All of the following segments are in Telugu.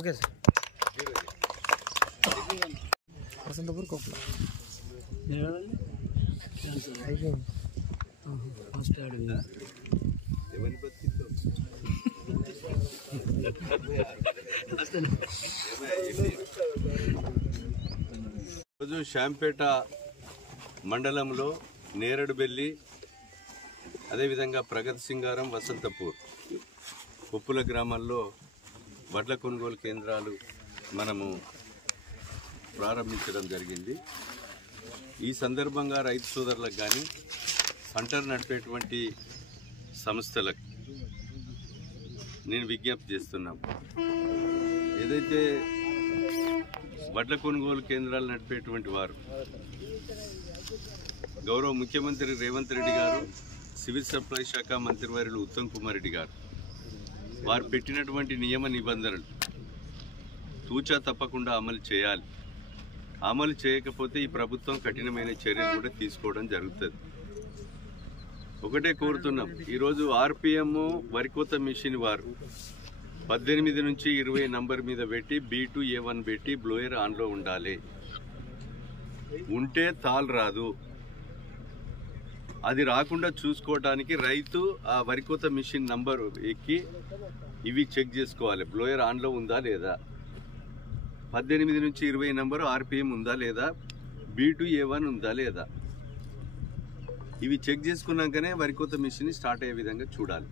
Okay sir. వసంతపూర్ కోపల ఫస్ట్ రోజు శాంపేట మండలంలో నేరడుబెల్లి, అదేవిధంగా ప్రగతి సింగారం, వసంతపూర్, ఉప్పుల గ్రామాల్లో వడ్ల కొనుగోలు కేంద్రాలు మనము ప్రారంభించడం జరిగింది. ఈ సందర్భంగా రైతు సోదరులకు కానీ పంటలు నడిపేటువంటి సంస్థలకు నేను విజ్ఞప్తి చేస్తున్నాం. ఏదైతే వడ్ల కొనుగోలు కేంద్రాలు నడిపేటువంటి వారు గౌరవ ముఖ్యమంత్రి రేవంత్ రెడ్డి గారు, సివిల్ సప్లై శాఖ మంత్రివర్యులు ఉత్తమ్ కుమార్ రెడ్డి గారు వారు పెట్టినటువంటి నియమ నిబంధనలు తూచా తప్పకుండా అమలు చేయాలి. అమలు చేయకపోతే ఈ ప్రభుత్వం కఠినమైన చర్యలు కూడా తీసుకోవడం జరుగుతుంది. ఒకటే కోరుతున్నాం, ఈరోజు ఆర్పిఎం వరికోత మిషన్ వారు 18 నుంచి 20 నంబర్ మీద పెట్టి B2 A1 పెట్టి బ్లోయర్ ఆన్లో ఉండాలి. ఉంటే తాలు రాదు. అది రాకుండా చూసుకోవడానికి రైతు ఆ వరికోత మిషన్ నంబర్ ఎక్కి ఇవి చెక్ చేసుకోవాలి, బ్లోయర్ ఆన్లో ఉందా లేదా, 18 నుంచి 20 నంబరు ఆర్పిఎం ఉందా లేదా, B2 A1 ఉందా లేదా, ఇవి చెక్ చేసుకున్నాకనే వరికోత మిషన్ స్టార్ట్ అయ్యే విధంగా చూడాలి.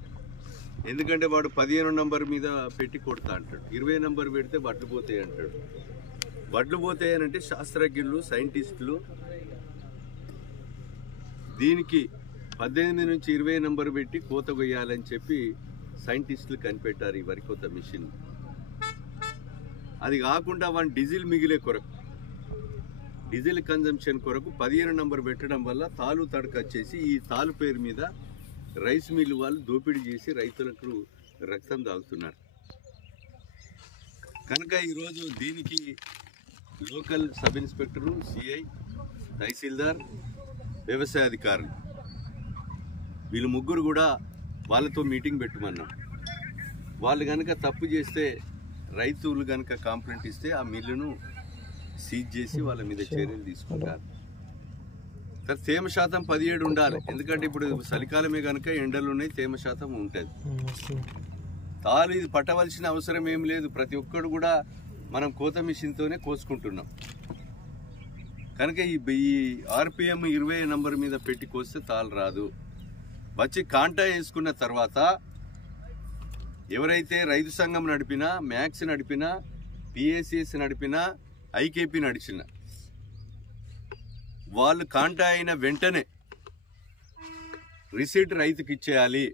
ఎందుకంటే వాడు 15 నంబర్ మీద పెట్టి కొడతా అంటాడు, 20 నంబర్ పెడితే వడ్లు పోతాయి అంటాడు. వడ్లు పోతాయనంటే శాస్త్రజ్ఞులు, సైంటిస్టులు దీనికి 18 నుంచి 20 నంబర్ పెట్టి కోత కొయ్యాలని చెప్పి సైంటిస్టులు కనిపెట్టారు ఈ వరికోత మిషన్. అది కాకుండా వాడిని డీజిల్ మిగిలే కొరకు, డీజిల్ కన్జంప్షన్ కొరకు 15 నంబర్ పెట్టడం వల్ల తాలు తడకొచ్చేసి ఈ తాలు పేరు మీద రైస్ మిల్లు వాళ్ళు దోపిడీ చేసి రైతులకు రక్తం తాగుతున్నారు. కనుక ఈరోజు దీనికి లోకల్ సబ్ ఇన్స్పెక్టరు, సిఐ, తహసీల్దార్, వ్యవసాయ అధికారులు వీళ్ళు ముగ్గురు కూడా వాళ్ళతో మీటింగ్ పెట్టమన్నాం. వాళ్ళు కనుక తప్పు చేస్తే, రైతులు కనుక కంప్లైంట్ ఇస్తే ఆ మిల్లును సీజ్ చేసి వాళ్ళ మీద చర్యలు తీసుకుంటారు. తేమ శాతం 17 ఉండాలి. ఎందుకంటే ఇప్పుడు చలికాలమే కనుక ఎండలు ఉన్నాయి, తేమ శాతం ఉంటుంది. తాలు ఇది పట్టవలసిన అవసరం ఏం లేదు. ప్రతి ఒక్కడు కూడా మనం కోత మిషన్తోనే కోసుకుంటున్నాం. కనుక ఈ ఆర్పిఎం 20 నంబర్ మీద పెట్టి కోస్తే తాలు రాదు. వచ్చి కాంటా వేసుకున్న తర్వాత ఎవరైతే రైతు సంఘం నడిపినా, మ్యాక్స్ నడిపినా, పిఎస్సిఎస్ నడిపినా, ఐకేపీ నడిచిన వాళ్ళు కాంటా అయిన వెంటనే రిసీట్ రైతుకి ఇచ్చేయాలి.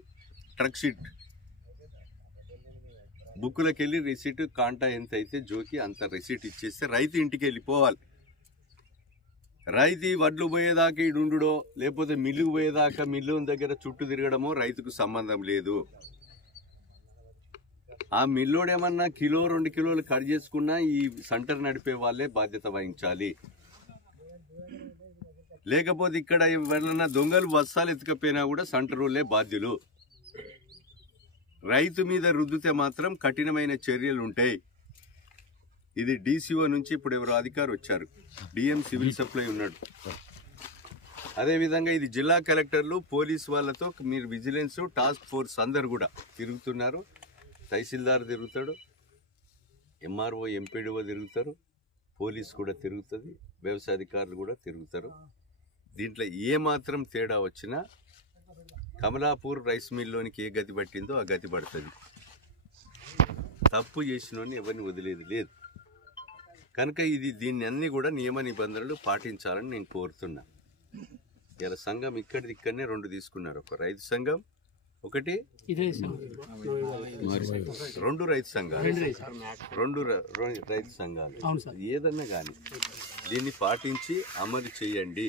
ట్రక్ షీట్ బుక్కులకు వెళ్ళి రిసీట్ కాంటా ఎంత అయితే జోకి అంత రిసీట్ ఇచ్చేస్తే రైతు ఇంటికి వెళ్ళిపోవాలి. రైతు వడ్లు పోయేదాకా ఇడుండో, లేకపోతే మిల్లుకు పోయేదాకా మిల్లు దగ్గర చుట్టూ తిరగడమో రైతుకు సంబంధం లేదు. ఆ మిల్లోడేమన్నా కిలో 2 కిలోలు కట్ చేసుకున్నా ఈ సెంటర్ నడిపే వాళ్ళే బాధ్యత వహించాలి. లేకపోతే ఇక్కడ ఎవరన్నా దొంగలు బస్తాలు ఎత్తుకపోయినా కూడా సెంటర్ వాళ్ళే బాధ్యులు. రైతు మీద రుద్దితే మాత్రం కఠినమైన చర్యలు ఉంటాయి. ఇది డీసీఓ నుంచి ఇప్పుడు ఎవరో అధికారి వచ్చారు, డిఎం సివిల్ సప్లై ఉన్నాడు. అదేవిధంగా ఇది జిల్లా కలెక్టర్లు, పోలీస్ వాళ్ళతో మీరు విజిలెన్స్ టాస్క్ ఫోర్స్ అందరు కూడా తిరుగుతున్నారు. తహసీల్దార్ తిరుగుతాడు, ఎంఆర్ఓ, ఎంపీడీఓ తిరుగుతారు, పోలీస్ కూడా తిరుగుతుంది, వ్యవసాయ అధికారులు కూడా తిరుగుతారు. దీంట్లో ఏమాత్రం తేడా వచ్చినా కమలాపూర్ రైస్ మిల్లోనికి ఏ గతి పట్టిందో ఆ గతి పడుతుంది. తప్పు చేసిన ఎవరిని వదిలేది లేదు. కనుక దీన్ని అన్ని కూడా నియమ నిబంధనలు పాటించాలని నేను కోరుతున్నా. ఇలా సంఘం ఇక్కడనే 2 తీసుకున్నారు, ఒక రైతు సంఘం, ఒకటి 2 రైతు సంఘాలు, 2 రైతు సంఘాలు. ఏదన్నా కానీ దీన్ని పాటించి అమలు చేయండి.